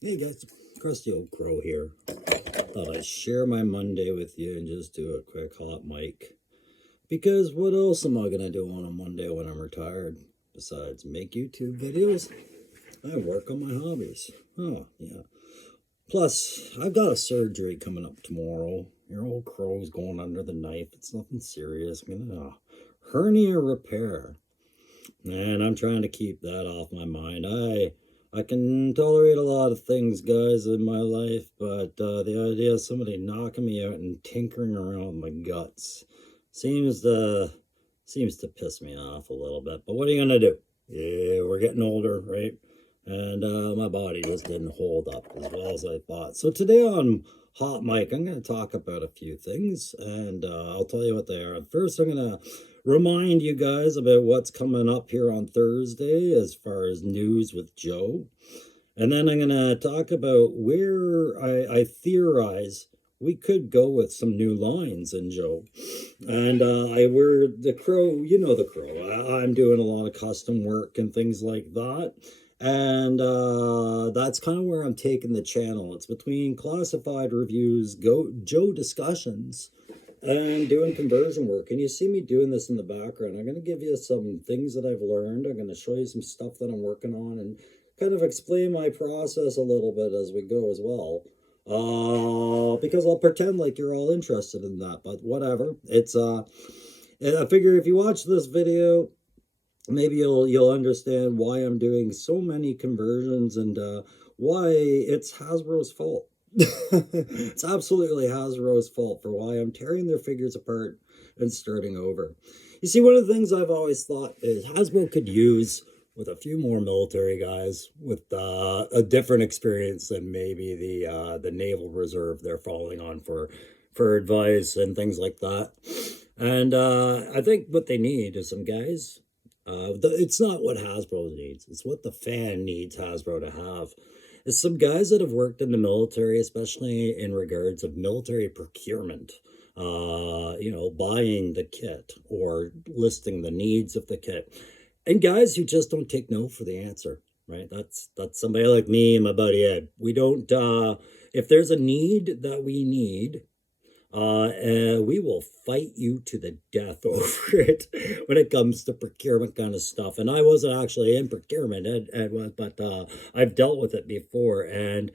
Hey guys, Crusty Old Crow here. Thought I'd share my Monday with you and just do a quick hot mic. Because what else am I gonna do on a Monday when I'm retired? Besides make YouTube videos? I work on my hobbies. Oh, yeah. Plus, I've got a surgery coming up tomorrow. Your old crow's going under the knife. It's nothing serious. I'm gonna hernia repair. And I'm trying to keep that off my mind. I can tolerate a lot of things, guys, in my life, but the idea of somebody knocking me out and tinkering around with my guts seems to piss me off a little bit. But what are you gonna do? Yeah, we're getting older, right? And my body just didn't hold up as well as I thought. So today on Hot Mic, I'm going to talk about a few things, and I'll tell you what they are. First, I'm going to remind you guys about what's coming up here on Thursday as far as news with Joe. And then I'm going to talk about where I theorize we could go with some new lines in Joe. And we're the Crow, you know the Crow. I'm doing a lot of custom work and things like that. And that's kind of where I'm taking the channel. It's between classified reviews, Joe discussions, and doing conversion work. And you see me doing this in the background. I'm going to give you some things that I've learned. I'm going to show you some stuff that I'm working on and kind of explain my process a little bit as we go as well. Because I'll pretend like you're all interested in that, but whatever. I figure if you watch this video, maybe you'll understand why I'm doing so many conversions and why it's Hasbro's fault. It's absolutely Hasbro's fault for why I'm tearing their figures apart and starting over. You see, one of the things I've always thought is Hasbro could use with a few more military guys with a different experience than maybe the Naval Reserve they're falling on for advice and things like that. And I think what they need is some guys. It's not what Hasbro needs. It's what the fan needs Hasbro to have. It's some guys that have worked in the military, especially in regards of military procurement. Buying the kit or listing the needs of the kit. And guys who just don't take no for the answer, right? That's somebody like me and my buddy Ed. We don't if there's a need that we need, we will fight you to the death over it when it comes to procurement kind of stuff. And I wasn't actually in procurement, Ed was, but I've dealt with it before. And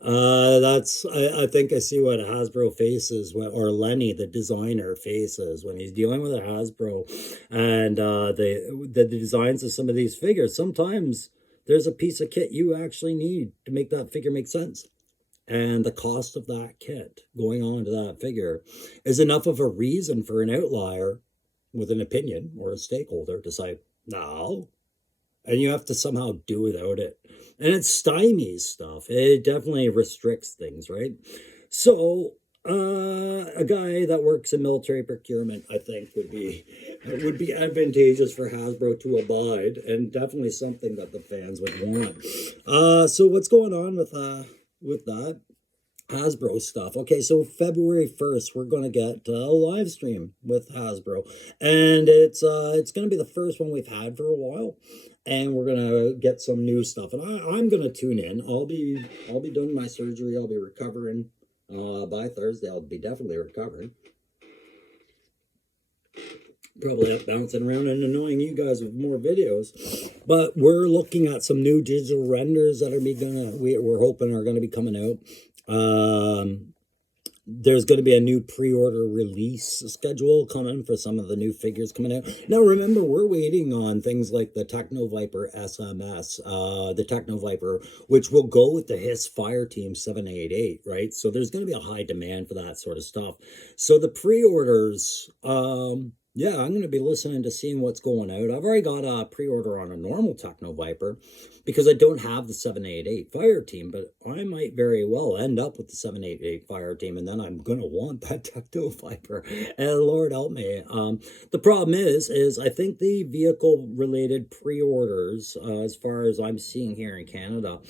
I think I see what Hasbro faces, or Lenny, the designer, faces when he's dealing with a Hasbro and the designs of some of these figures. Sometimes there's a piece of kit you actually need to make that figure make sense. And the cost of that kit going on to that figure is enough of a reason for an outlier with an opinion or a stakeholder to say, no. And you have to somehow do without it. And it stymies stuff. It definitely restricts things, right? So a guy that works in military procurement, I think, would be advantageous for Hasbro to abide, and definitely something that the fans would want. So what's going on with that Hasbro stuff? Okay, so February 1st, we're going to get a live stream with Hasbro, and it's going to be the first one we've had for a while, and we're going to get some new stuff, and I'm going to tune in. I'll be doing my surgery. I'll be recovering by Thursday. I'll be definitely recovering. Probably up bouncing around and annoying you guys with more videos, but we're looking at some new digital renders that we're hoping are gonna be coming out. There's going to be a new pre-order release schedule coming for some of the new figures coming out. Now, remember, we're waiting on things like the Techno Viper SMS, the Techno Viper, which will go with the HISS Fireteam 788, right? So there's going to be a high demand for that sort of stuff. So the pre-orders, yeah, I'm going to be listening to seeing what's going out. I've already got a pre-order on a normal Techno Viper because I don't have the 788 Fireteam, but I might very well end up with the 788 Fireteam, and then I'm going to want that Techno Viper. And Lord help me. The problem is I think the vehicle-related pre-orders, as far as I'm seeing here in Canada,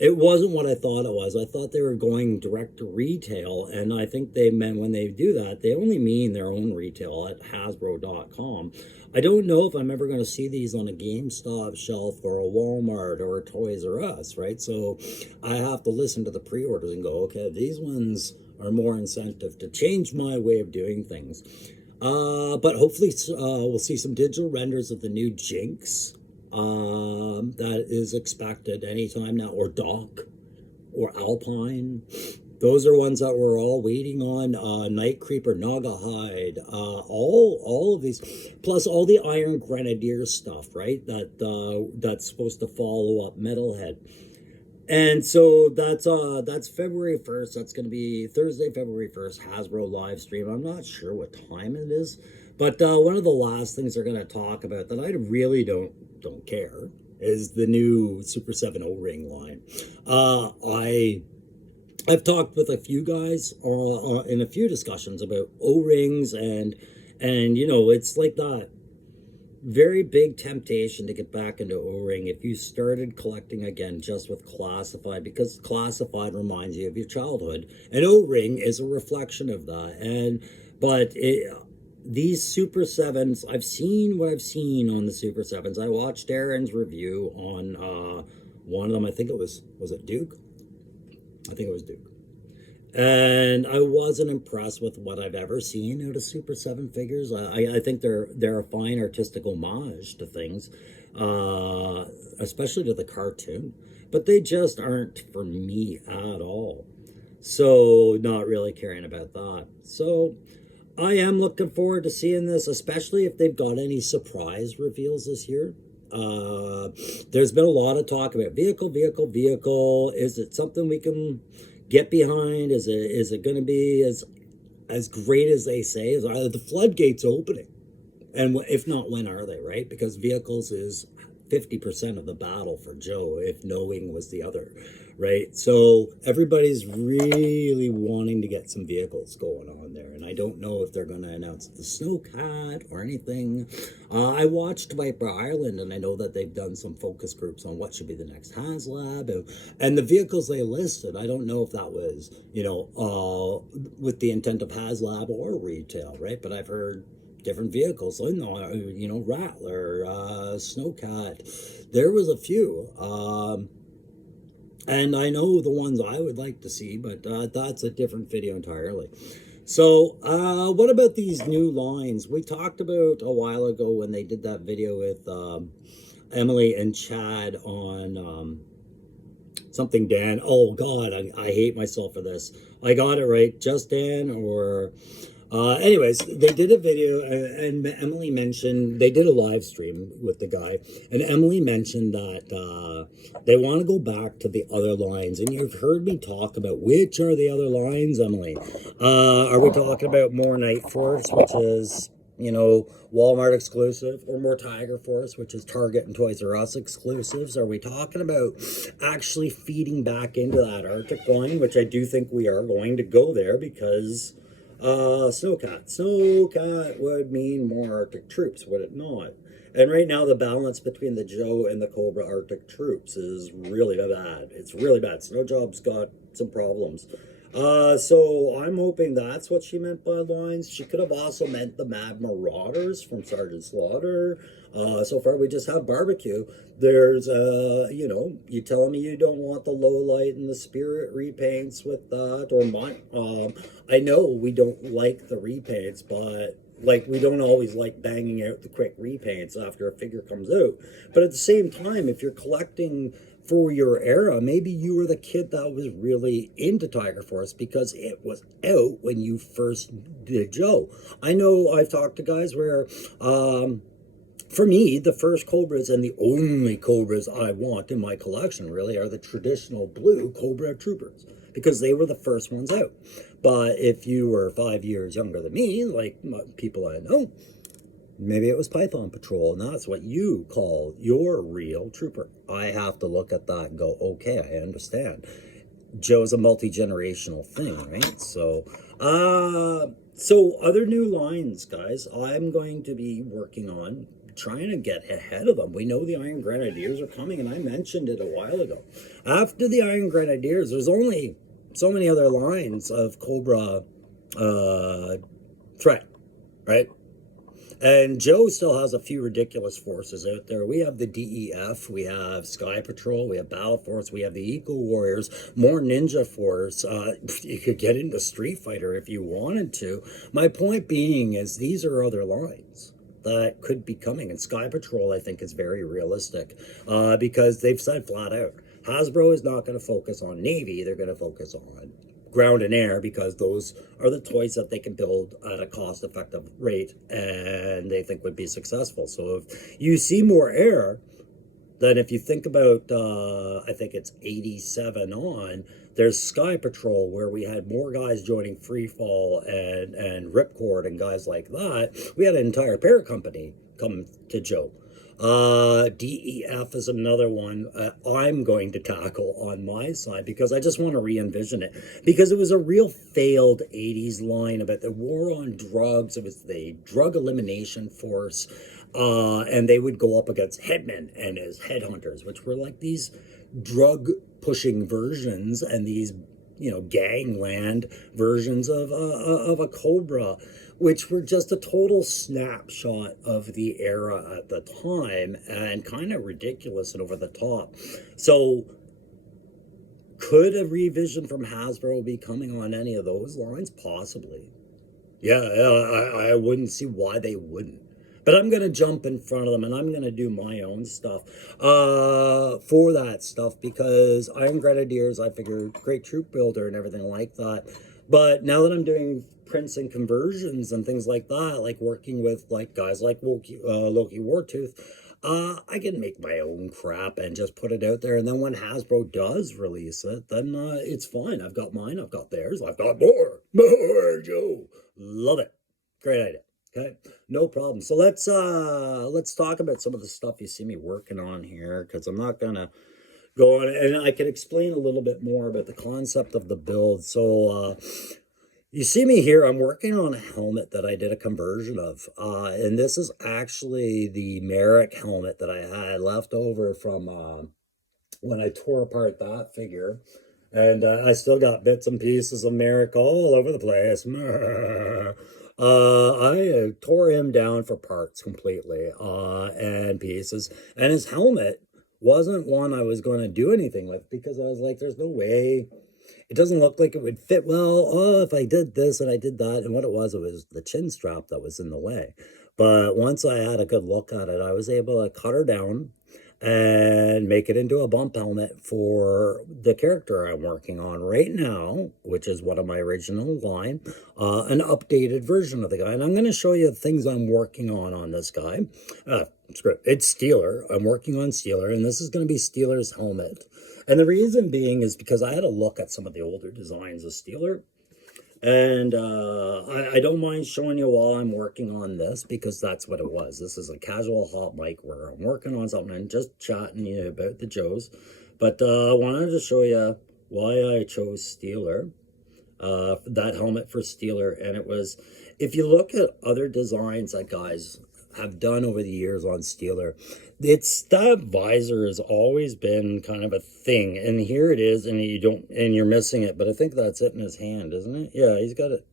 It wasn't what I thought it was. I thought they were going direct to retail, and I think they meant when they do that, they only mean their own retail at Hasbro.com. I don't know if I'm ever going to see these on a GameStop shelf or a Walmart or a Toys R Us, right? So I have to listen to the pre-orders and go, okay, these ones are more incentive to change my way of doing things. But hopefully we'll see some digital renders of the new Jinx. That is expected anytime now, or Doc, or Alpine. Those are ones that we're all waiting on. Night Creeper, Naugahyde, all of these, plus all the Iron Grenadier stuff, right? That's supposed to follow up Metalhead. And so that's February 1st. That's going to be Thursday, February 1st, Hasbro live stream. I'm not sure what time it is, but one of the last things they're going to talk about that I really don't care is the new Super 7 O-ring line. I've talked with a few guys in a few discussions about O-rings, and you know, it's like that very big temptation to get back into O-ring if you started collecting again just with classified, because classified reminds you of your childhood, and O-ring is a reflection of that. These Super 7s, I've seen what I've seen on the Super 7s. I watched Aaron's review on one of them. I think it was it Duke? I think it was Duke. And I wasn't impressed with what I've ever seen out of Super 7 figures. I think they're a fine artistic homage to things, especially to the cartoon. But they just aren't for me at all. So not really caring about that. So I am looking forward to seeing this, especially if they've got any surprise reveals this year. There's been a lot of talk about vehicle. Is it something we can get behind? Is it going to be as great as they say? Are the floodgates opening? And if not, when are they, right? Because vehicles is 50% of the battle for Joe, if knowing was the other, right? So everybody's really wanting to get some vehicles going on there, and I don't know if they're going to announce the Snowcat or anything. I watched Viper Island, and I know that they've done some focus groups on what should be the next HasLab, and the vehicles they listed, I don't know if that was, you know, with the intent of HasLab or retail, right? But I've heard different vehicles, you know, Rattler, Snowcat. There was a few, and I know the ones I would like to see, but that's a different video entirely. So what about these new lines? We talked about a while ago when they did that video with Emily and Chad on something Dan. Oh God, I hate myself for this. I got it right, just Dan, or anyways, they did a video, and Emily mentioned, they did a live stream with the guy, and Emily mentioned that they want to go back to the other lines, and you've heard me talk about which are the other lines, Emily. Are we talking about more Night Force, which is, you know, Walmart exclusive, or more Tiger Force, which is Target and Toys R Us exclusives? Are we talking about actually feeding back into that Arctic line, which I do think we are going to go there, because Snowcat would mean more Arctic troops, would it not? And right now the balance between the Joe and the Cobra Arctic troops is really bad. It's really bad. Snowjob's got some problems. So I'm hoping that's what she meant by lines. She could have also meant the Mad Marauders from Sergeant Slaughter. So far we just have barbecue. There's, you know, you telling me you don't want the low light and the spirit repaints with that, or I know we don't like the repaints, but like, we don't always like banging out the quick repaints after a figure comes out. But at the same time, if you're collecting for your era, maybe you were the kid that was really into Tiger Force because it was out when you first did Joe. I know I've talked to guys where, for me, the first Cobras and the only Cobras I want in my collection really are the traditional blue Cobra Troopers, because they were the first ones out. But if you were 5 years younger than me, like people I know, maybe it was Python Patrol, and that's what you call your real trooper. I have to look at that and go, okay, I understand. Joe's a multi-generational thing, right? So other new lines, guys, I'm going to be working on trying to get ahead of them. We know the Iron Grenadiers are coming, and I mentioned it a while ago. After the Iron Grenadiers, there's only so many other lines of Cobra threat, right? And Joe still has a few ridiculous forces out there. We have the DEF, we have Sky Patrol, we have Battle Force, we have the Eco Warriors, more Ninja Force. You could get into Street Fighter if you wanted to. My point being is these are other lines that could be coming. And Sky Patrol, I think, is very realistic because they've said flat out, Hasbro is not going to focus on Navy. They're going to focus on ground and air, because those are the toys that they can build at a cost-effective rate and they think would be successful. So if you see more air, then if you think about, I think it's 87 on, there's Sky Patrol, where we had more guys joining Freefall and Ripcord and guys like that. We had an entire pair company come to Joe. DEF is another one I'm going to tackle on my side, because I just want to re-envision it, because it was a real failed 80s line about the war on drugs. It was the drug elimination force, and they would go up against headmen and as headhunters, which were like these drug pushing versions and these, you know, gangland versions of a Cobra, which were just a total snapshot of the era at the time and kind of ridiculous and over the top. So could a revision from Hasbro be coming on any of those lines? Possibly. Yeah, I wouldn't see why they wouldn't. But I'm going to jump in front of them, and I'm going to do my own stuff for that stuff, because Iron Grenadiers, I figure, great troop builder and everything like that. But now that I'm doing prints and conversions and things like that, like working with like guys like Loki Wartooth, I can make my own crap and just put it out there. And then when Hasbro does release it, then it's fine. I've got mine, I've got theirs, I've got more, Joe. Love it. Great idea. Okay, no problem. So let's talk about some of the stuff you see me working on here, because I'm not gonna go on, and I can explain a little bit more about the concept of the build. So you see me here, I'm working on a helmet that I did a conversion of, and this is actually the Merrick helmet that I had left over from when I tore apart that figure. And I still got bits and pieces of Merrick all over the place. I tore him down for parts completely, and pieces. And his helmet wasn't one I was going to do anything with, because I was like, there's no way. It doesn't look like it would fit well. Oh, if I did this and I did that. And what it was the chin strap that was in the way. But once I had a good look at it, I was able to cut her down and make it into a bump helmet for the character I'm working on right now, which is one of my original line, an updated version of the guy. And I'm going to show you the things I'm working on this guy. It's Steeler. I'm working on Steeler, and this is going to be Steeler's helmet. And the reason being is because I had a look at some of the older designs of Steeler. And I don't mind showing you while I'm working on this, because that's what it was. This is a casual hot mic where I'm working on something and just chatting you about the Joes. But I wanted to show you why I chose Steeler, that helmet for Steeler. And it was, if you look at other designs that guys have done over the years on Steeler, that visor has always been kind of a thing, and here it is, and you're missing it. But I think that's it in his hand, isn't it? Yeah, he's got it,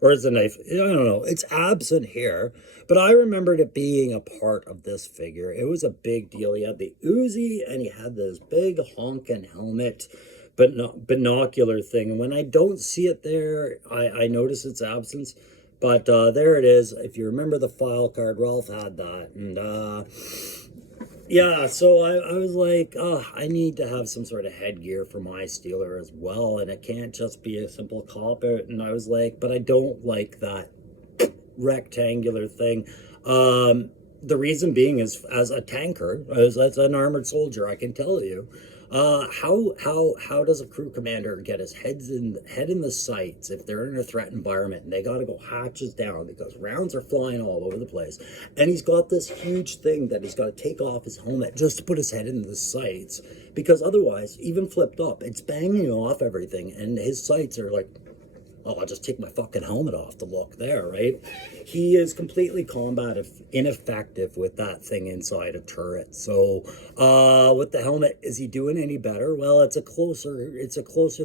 or it's a knife. I don't know. It's absent here, but I remembered it being a part of this figure. It was a big deal. He had the Uzi, and he had this big honking helmet, but not binocular thing. And when I don't see it there, I notice its absence. But there it is. If you remember the file card, Ralph had that. And yeah, so I was like, oh, I need to have some sort of headgear for my Steeler as well. And it can't just be a simple cop-out. And I was like, but I don't like that rectangular thing. The reason being is, as a tanker, as an armored soldier, I can tell you, how does a crew commander get his head in the sights if they're in a threat environment and they got to go hatches down because rounds are flying all over the place, and he's got this huge thing that he's got to take off his helmet just to put his head in the sights, because otherwise, even flipped up, it's banging off everything, and his sights are like oh, I'll just take my fucking helmet off to look there, right? He is completely combat ineffective with that thing inside a turret. So with the helmet, is he doing any better? Well, it's a closer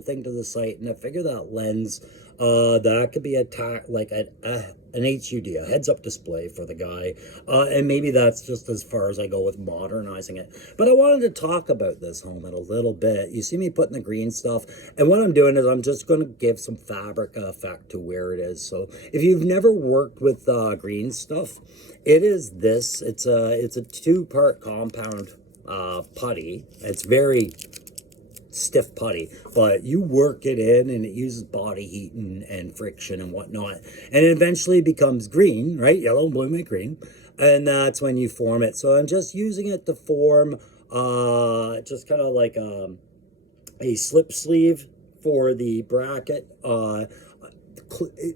thing to the sight, and I figure that lens, that could be like an HUD, a heads-up display for the guy, and maybe that's just as far as I go with modernizing it. But I wanted to talk about this helmet a little bit. You see me putting the green stuff, and what I'm doing is I'm just going to give some fabric effect to where it is. So if you've never worked with green stuff, it is this. It's a two-part compound putty. It's very stiff putty, but you work it in and it uses body heat and friction and whatnot, and it eventually becomes green, right? Yellow, blue make green, and that's when you form it. So I'm just using it to form just kind of like a slip sleeve for the bracket.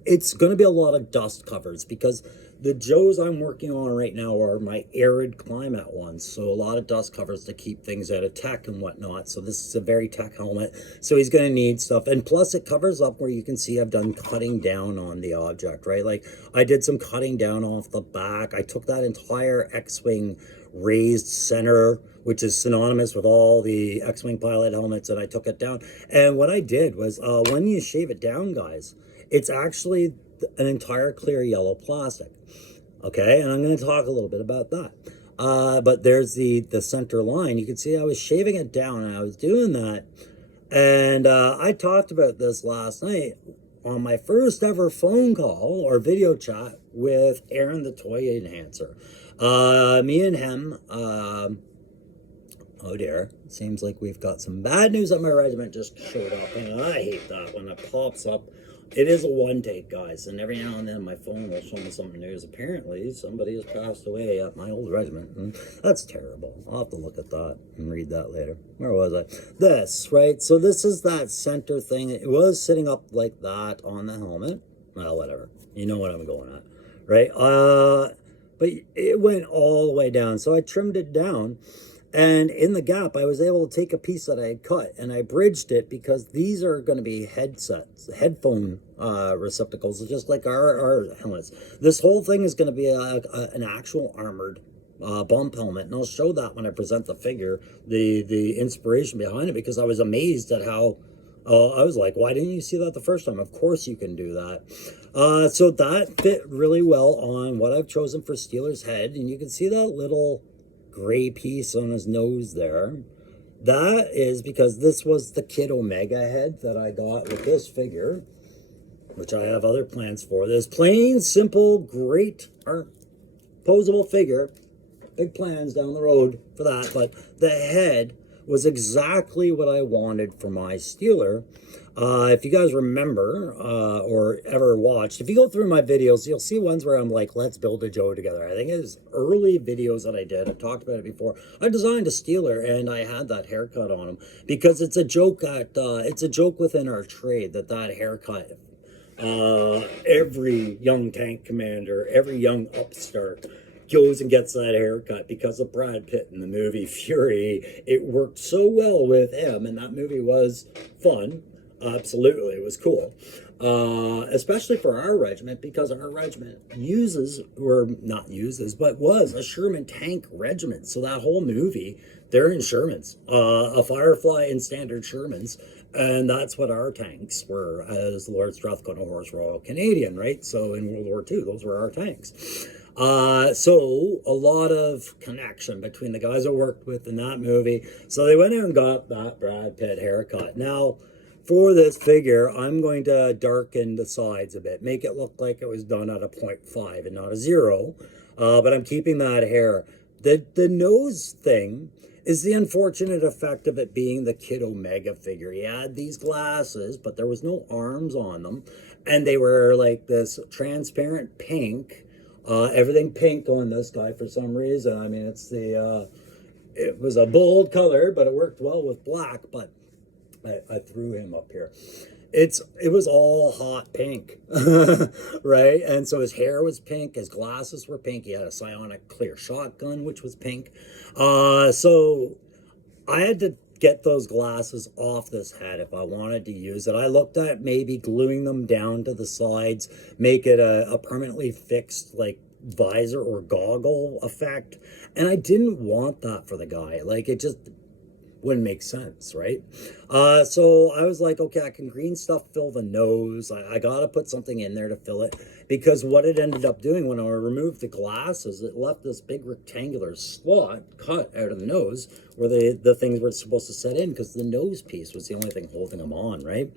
It's going to be a lot of dust covers because the Joes I'm working on right now are my arid climate ones. So a lot of dust covers to keep things out of tech and whatnot. So this is a very tech helmet. So he's going to need stuff. And plus it covers up where you can see I've done cutting down on the object, right? Like I did some cutting down off the back. I took that entire X-Wing raised center, which is synonymous with all the X-Wing pilot helmets, and I took it down. And what I did was when you shave it down, guys, it's actually an entire clear yellow plastic. Okay, and I'm going to talk a little bit about that. But there's the center line. You can see I was shaving it down, and I was doing that. And I talked about this last night on my first ever phone call or video chat with Aaron, the toy enhancer. Me and him, oh dear, it seems like we've got some bad news that my regiment just showed up, and I hate that when it pops up. It is a one take, guys, and every now and then my phone will show me some news. Apparently, somebody has passed away at my old regiment, and that's terrible. I'll have to look at that and read that later. Where was I? This, right? So this is that center thing. It was sitting up like that on the helmet. Well, whatever. You know what I'm going at, right? But it went all the way down, so I trimmed it down. And in the gap, I was able to take a piece that I had cut and I bridged it because these are going to be headphone receptacles, just like our helmets. This whole thing is going to be an actual armored bump helmet, and I'll show that when I present the figure, the inspiration behind it, because I was amazed at how. I was like, why didn't you see that the first time? Of course you can do that. So that fit really well on what I've chosen for Steeler's head, and you can see that little gray piece on his nose there. That is because this was the Kid Omega head that I got with this figure, which I have other plans for. This plain, simple, great posable figure. Big plans down the road for that, but the head was exactly what I wanted for my Steeler. If you guys remember or ever watched, if you go through my videos, you'll see ones where I'm like, let's build a Joe together. I think it was early videos that I did. I talked about it before. I designed a Steeler and I had that haircut on him because it's a joke it's a joke within our trade that haircut. Every young tank commander, every young upstart goes and gets that haircut because of Brad Pitt in the movie Fury. It worked so well with him, and that movie was fun. Absolutely, it was cool. Especially for our regiment, because our regiment was a Sherman tank regiment. So that whole movie, they're in Shermans, a Firefly and standard Shermans. And that's what our tanks were as Lord Strathcona Horse Royal Canadian, right? So in World War II, those were our tanks. So a lot of connection between the guys I worked with in that movie. So they went out and got that Brad Pitt haircut. Now, for this figure, I'm going to darken the sides a bit, make it look like it was done at a 0.5 and not a 0. But I'm keeping that hair. The nose thing is the unfortunate effect of it being the Kid Omega figure. He had these glasses, but there was no arms on them. And they were like this transparent pink. Everything pink on this guy for some reason. I mean, it was a bold color, but it worked well with black. But I threw him up here. It was all hot pink, right? And so his hair was pink, his glasses were pink, he had a psionic clear shotgun, which was pink. So I had to get those glasses off this head if I wanted to use it. I looked at maybe gluing them down to the sides, make it a permanently fixed like visor or goggle effect, and I didn't want that for the guy. Like, it just wouldn't make sense, right? So I was like, okay, I can green stuff fill the nose. I gotta put something in there to fill it, because what it ended up doing when I removed the glasses, it left this big rectangular slot cut out of the nose where the things were supposed to set in, because the nose piece was the only thing holding them on, right?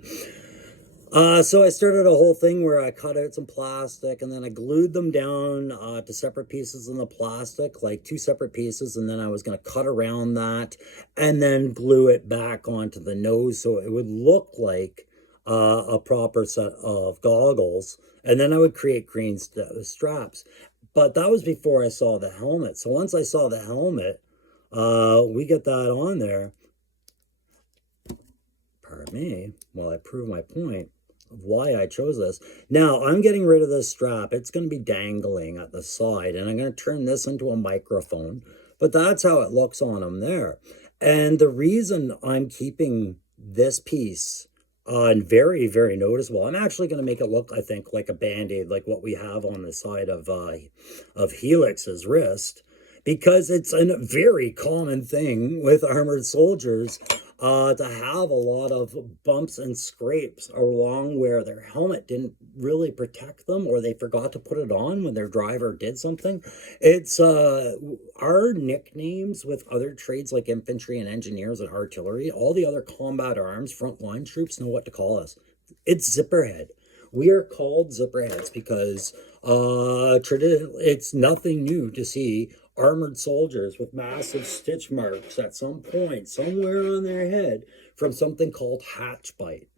So I started a whole thing where I cut out some plastic, and then I glued them down to separate pieces in the plastic, like 2 separate pieces, and then I was going to cut around that and then glue it back onto the nose so it would look like a proper set of goggles, and then I would create green straps. But that was before I saw the helmet. So once I saw the helmet, we get that on there. Pardon me, while I prove my point of why I chose this. Now, I'm getting rid of this strap. It's going to be dangling at the side, and I'm going to turn this into a microphone, but that's how it looks on them there. And the reason I'm keeping this piece very, very noticeable, I'm actually going to make it look, I think, like a Band-Aid, like what we have on the side of Helix's wrist, because it's a very common thing with armored soldiers to have a lot of bumps and scrapes along where their helmet didn't really protect them, or they forgot to put it on when their driver did something. It's our nicknames with other trades like infantry and engineers and artillery. All the other combat arms, frontline troops know what to call us. It's zipperhead. We are called zipperheads because it's nothing new to see armored soldiers with massive stitch marks at some point somewhere on their head from something called hatch bite.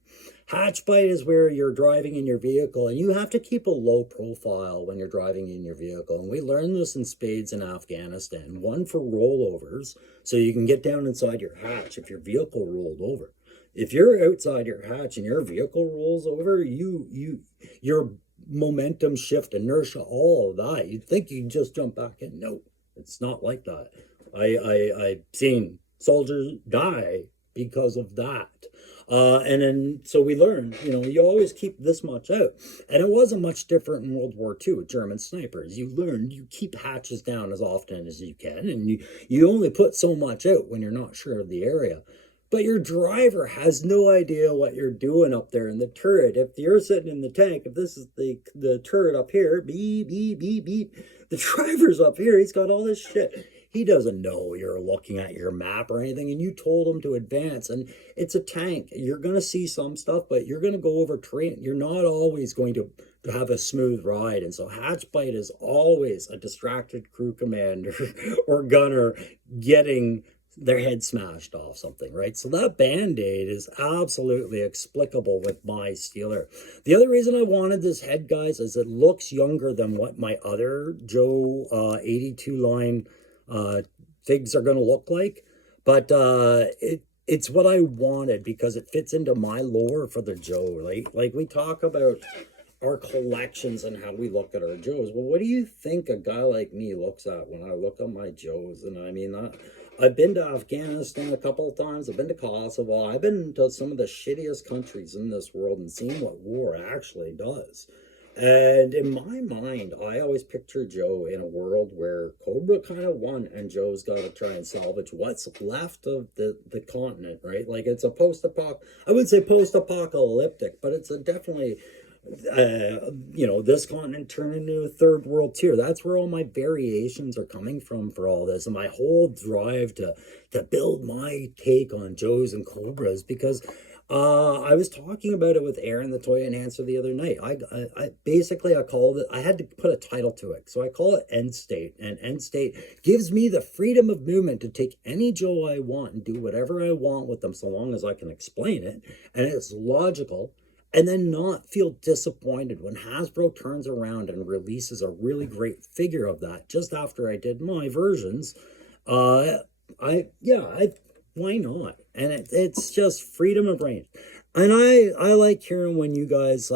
Hatch bite is where you're driving in your vehicle and you have to keep a low profile when you're driving in your vehicle. And we learned this in spades in Afghanistan. One, for rollovers, so you can get down inside your hatch if your vehicle rolled over. If you're outside your hatch and your vehicle rolls over, your momentum shift, inertia, all of that, you'd think you can just jump back in. No, it's not like that. I've seen soldiers die because of that. And then, so we learned, you always keep this much out. And it wasn't much different in World War II with German snipers. You learned you keep hatches down as often as you can, and you only put so much out when you're not sure of the area. But your driver has no idea what you're doing up there in the turret. If you're sitting in the tank, if this is the turret up here, beep, beep, beep, beep, the driver's up here, he's got all this shit. He doesn't know you're looking at your map or anything, and you told him to advance. And it's a tank. You're going to see some stuff, but you're going to go over terrain. You're not always going to have a smooth ride. And so hatch bite is always a distracted crew commander or gunner getting their head smashed off something, right? So that Band-Aid is absolutely explicable with my Steeler. The other reason I wanted this head, guys, is it looks younger than what my other Joe 82 line figs are going to look like. But it's what I wanted because it fits into my lore for the Joe, right? Like we talk about our collections and how we look at our Joes. Well, what do you think a guy like me looks at when I look at my Joes? And I mean, I've been to Afghanistan a couple of times. I've been to Kosovo. I've been to some of the shittiest countries in this world and seen what war actually does. And in my mind, I always picture Joe in a world where Cobra kind of won and Joe's got to try and salvage what's left of the continent, right? Like it's a I would say post-apocalyptic, but it's a definitely... this continent turned into a third world tier. That's where all my variations are coming from for all this, and my whole drive to build my take on Joes and Cobras, because I was talking about it with Aaron, the toy enhancer, the other night. I basically called it, I had to put a title to it, so I call it Endstate, and Endstate gives me the freedom of movement to take any Joe I want and do whatever I want with them, so long as I can explain it, and it's logical. And then not feel disappointed when Hasbro turns around and releases a really great figure of that just after I did my versions. Why not? And it's just freedom of range. And I like hearing when you guys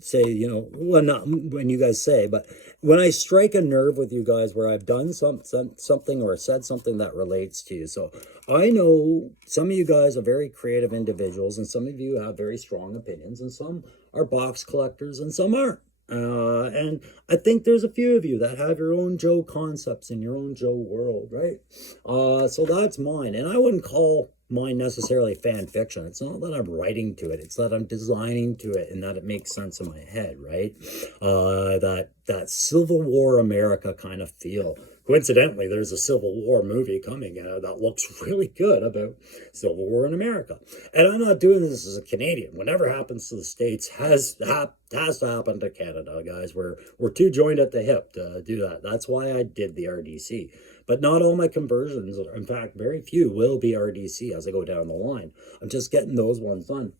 say, you know, well, not when you guys say, but when I strike a nerve with you guys where I've done something or said something that relates to you. So I know some of you guys are very creative individuals, and some of you have very strong opinions, and some are box collectors, and some aren't. And I think there's a few of you that have your own Joe concepts in your own Joe world, right? So that's mine. And I wouldn't call mine necessarily fan fiction. It's not that I'm writing to it. It's that I'm designing to it and that it makes sense in my head, right? That Civil War America kind of feel. Coincidentally, there's a Civil War movie coming that looks really good about Civil War in America. And I'm not doing this as a Canadian. Whatever happens to the States has to happen to Canada, guys. We're too joined at the hip to do that. That's why I did the RDC. But not all my conversions, in fact, very few will be RDC as I go down the line. I'm just getting those ones done.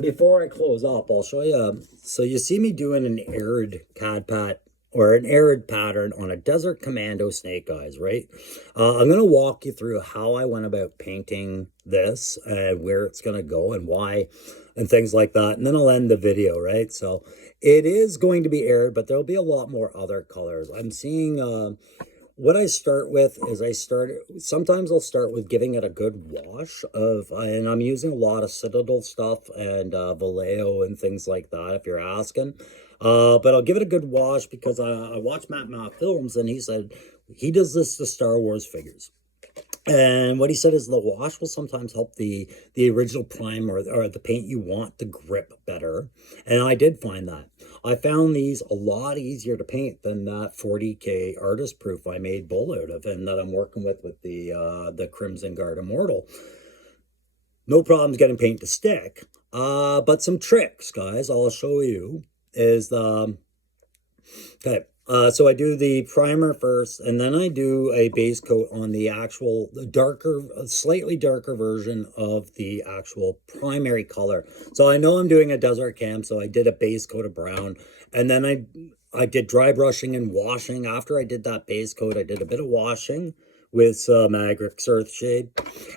Before I close up, I'll show you. So you see me doing an arid CAD or an arid pattern on a Desert Commando snake eyes, right? I'm going to walk you through how I went about painting this and where it's going to go and why and things like that. And then I'll end the video, right? So it is going to be arid, but there'll be a lot more other colors. I'm seeing what I start with is sometimes I'll start with giving it a good wash and I'm using a lot of Citadel stuff and Vallejo and things like that, if you're asking. But I'll give it a good wash because I watched Matt Films and he said he does this to Star Wars figures. And what he said is the wash will sometimes help the original prime or the paint you want to grip better. And I did find that. I found these a lot easier to paint than that 40K artist proof I made Bull out of and that I'm working with the Crimson Guard Immortal. No problems getting paint to stick. But some tricks, guys, I'll show you is okay. So I do the primer first, and then I do a base coat on the actual slightly darker version of the actual primary color. So I know I'm doing a desert cam, so I did a base coat of brown, and then I did dry brushing and washing. After I did that base coat, I did a bit of washing with some Agrix Earthshade.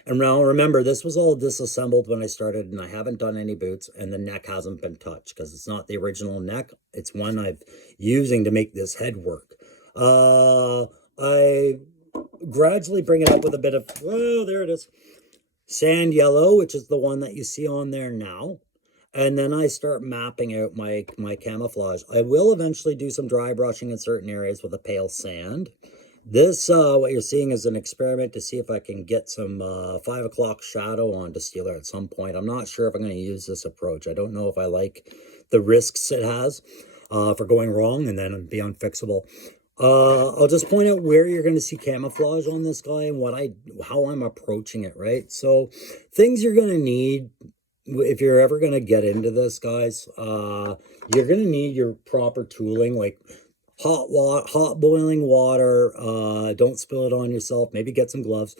And now remember, this was all disassembled when I started, and I haven't done any boots, and the neck hasn't been touched because it's not the original neck. It's one I'm using to make this head work. I gradually bring it up with a bit of, oh, there it is, sand yellow, which is the one that you see on there now. And then I start mapping out my camouflage. I will eventually do some dry brushing in certain areas with a pale sand. This, what you're seeing is an experiment to see if I can get some 5 o'clock shadow onto Steeler at some point. I'm not sure if I'm going to use this approach. I don't know if I like the risks it has for going wrong and then be unfixable. I'll just point out where you're going to see camouflage on this guy and how I'm approaching it, right? So things you're going to need if you're ever going to get into this, guys, you're going to need your proper tooling, like hot boiling water. Don't spill it on yourself. Maybe get some gloves.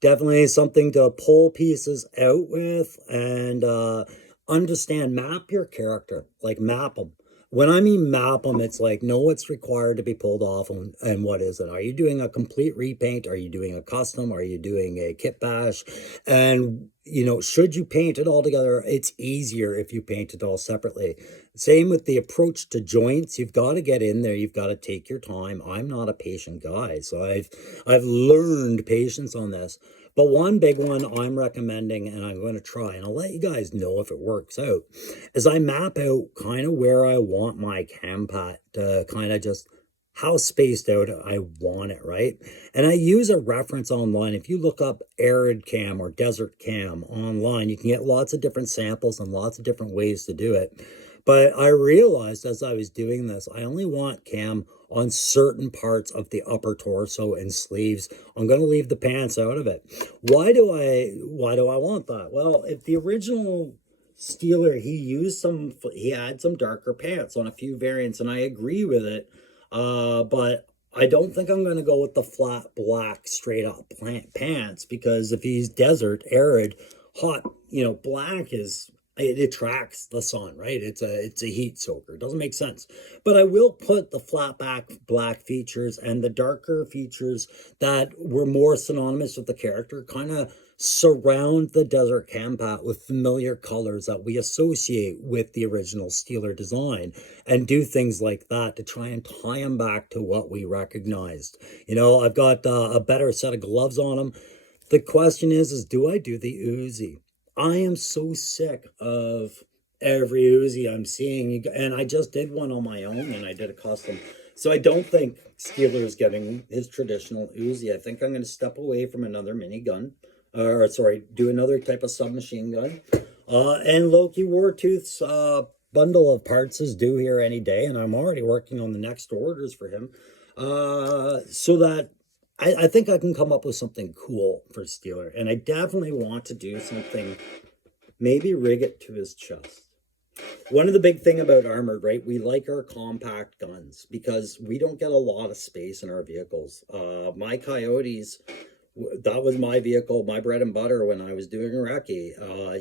Definitely something to pull pieces out with and understand, map your character, like map them. When I mean map them, it's like know what's required to be pulled off and what is it. Are you doing a complete repaint? Are you doing a custom? Are you doing a kit bash? And, you know, should you paint it all together? It's easier if you paint it all separately. Same with the approach to joints. You've got to get in there. You've got to take your time. I'm not a patient guy, so I've learned patience on this. But one big one I'm recommending, and I'm going to try, and I'll let you guys know if it works out, is I map out kind of where I want my cam pat to kind of just how spaced out I want it, right? And I use a reference online. If you look up arid cam or desert cam online, you can get lots of different samples and lots of different ways to do it. But I realized as I was doing this, I only want cam on certain parts of the upper torso and sleeves. I'm going to leave the pants out of it. Why do I want that? Well, if the original Steeler, he had some darker pants on a few variants, and I agree with it. But I don't think I'm going to go with the flat black straight up pants, because if he's desert, arid, hot, you know, black is it attracts the sun, right? It's a heat soaker. It doesn't make sense. But I will put the flat back black features and the darker features that were more synonymous with the character, kind of surround the desert campat with familiar colors that we associate with the original Steeler design, and do things like that to try and tie them back to what we recognized. You know, I've got a better set of gloves on them. The question is do I do the Uzi? I am so sick of every Uzi I'm seeing, and I just did one on my own, and I did a custom. So I don't think Steeler is getting his traditional Uzi. I think I'm going to step away from another minigun, or sorry, do another type of submachine gun. And Loki Wartooth's bundle of parts is due here any day, and I'm already working on the next orders for him, so that I think I can come up with something cool for Steeler, and I definitely want to do something, maybe rig it to his chest. One of the big thing about Armored, right, we like our compact guns because we don't get a lot of space in our vehicles. My Coyotes, that was my vehicle, my bread and butter when I was doing recce.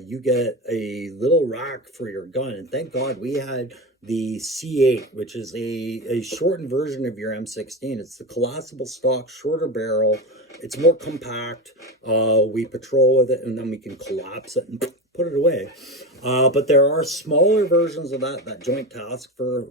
You get a little rack for your gun, and thank God we had the C8, which is a shortened version of your M16. It's the collapsible stock, shorter barrel. It's more compact. We patrol with it, and then we can collapse it and put it away. But there are smaller versions of that Joint Task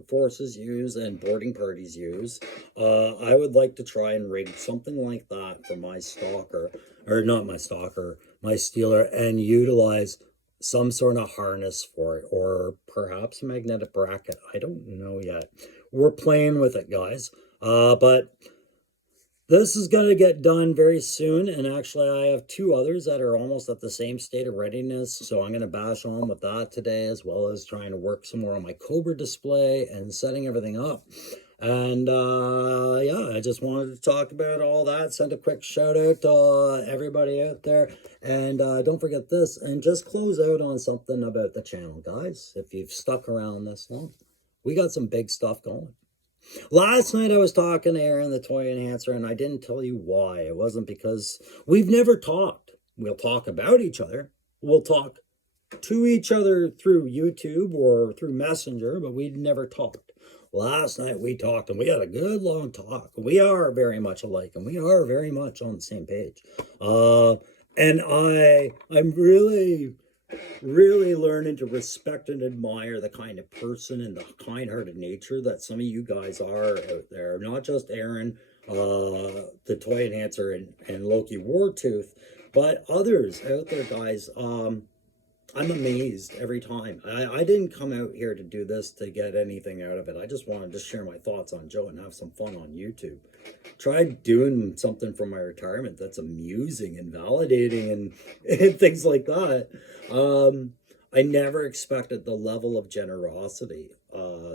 Forces use and boarding parties use. I would like to try and rig something like that for my stalker, or not my stalker, my Steeler, and utilize some sort of harness for it, or perhaps a magnetic bracket. I don't know yet. We're playing with it, guys. But this is going to get done very soon, and actually I have two others that are almost at the same state of readiness, so I'm going to bash on with that today, as well as trying to work some more on my Cobra display and setting everything up. And yeah, I just wanted to talk about all that. Send a quick shout out to everybody out there, and don't forget this, and just close out on something about the channel, guys. If you've stuck around this long, we got some big stuff going. Last night I was talking to Aaron, the toy enhancer, and I didn't tell you why. It wasn't because we've never talked. We'll talk about each other. We'll talk to each other through YouTube or through Messenger, but we'd never talked. Last night we talked, and we had a good long talk. We are very much alike, and we are very much on the same page. And I'm really learning to respect and admire the kind of person and the kind-hearted nature that some of you guys are out there. Not just Aaron, the toy enhancer, and Loki Wartooth, but others out there, guys. I'm amazed every time. I didn't come out here to do this to get anything out of it. I just wanted to share my thoughts on Joe and have some fun on YouTube. Tried doing something from my retirement that's amusing and validating and things like that. I never expected the level of generosity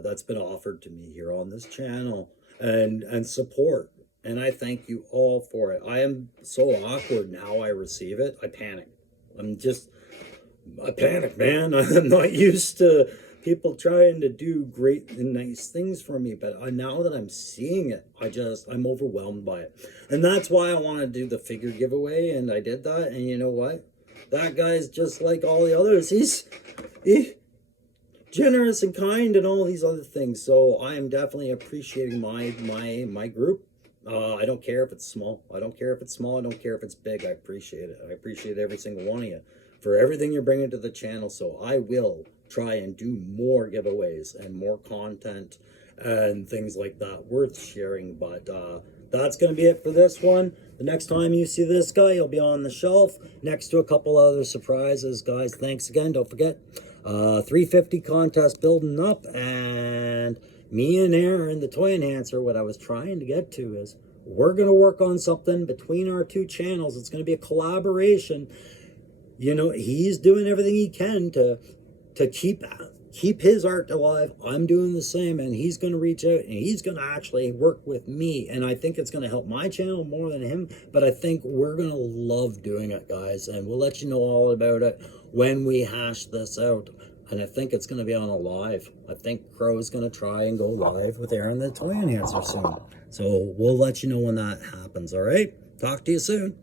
that's been offered to me here on this channel, and support. And I thank you all for it. I am so awkward now I receive it. I panic. I panic, man. I'm not used to people trying to do great and nice things for me, but now that I'm seeing it, I'm overwhelmed by it. And that's why I want to do the figure giveaway, and I did that, and you know what? That guy's just like all the others. He's generous and kind and all these other things. So I am definitely appreciating my group. I don't care if it's small. I don't care if it's small. I don't care if it's big. I appreciate it. I appreciate every single one of you for everything you're bringing to the channel. So I will try and do more giveaways and more content and things like that worth sharing. But that's going to be it for this one. The next time you see this guy, he'll be on the shelf next to a couple other surprises. Guys, thanks again. Don't forget, 350 contest building up, and me and Aaron, the toy enhancer, what I was trying to get to is we're going to work on something between our two channels. It's going to be a collaboration. You know, he's doing everything he can to keep his art alive. I'm doing the same, and he's going to reach out, and he's going to actually work with me, and I think it's going to help my channel more than him, but I think we're going to love doing it, guys, and we'll let you know all about it when we hash this out. And I think it's going to be on a live. I think Crow's going to try and go live with Aaron the toy enhancer soon. So we'll let you know when that happens, all right? Talk to you soon.